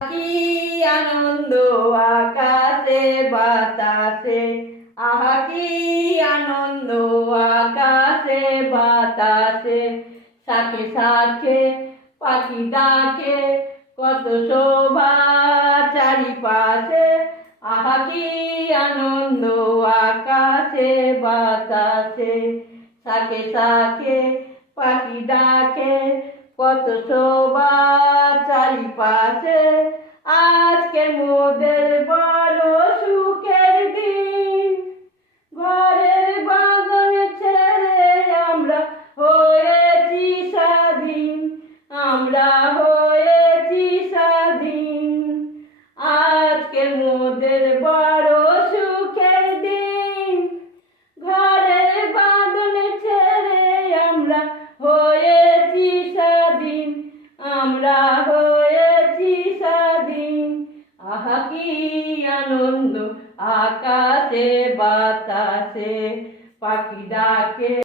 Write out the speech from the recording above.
কি আনন্দ আকাশে বাতাসে, আহা কি আনন্দ আকাশে বাতাসে, শাখে শাখে পাখি ডাকে, কত শোভা চারিপাশে, আহা কি আনন্দ আকাশে বাতাসে, শাখে শাখে পাখি ডাকে, কত শোভা চারিপাশে। আজকে মোদের বড় সুখের দিন, ঘরের বাঁধন ছেড়ে আমরা হয়েছি স্বাধীন, আমরা হয়েছি স্বাধীন। আজকে মোদের বড় সুখের দিন, ঘরের বাঁধন ছেড়ে আমরা হয়েছি স্বাধীন, আমরা হয়েছি স্বাধীন। আহা কি আনন্দ আকাশে বাতাসে, পাখি ডাকে।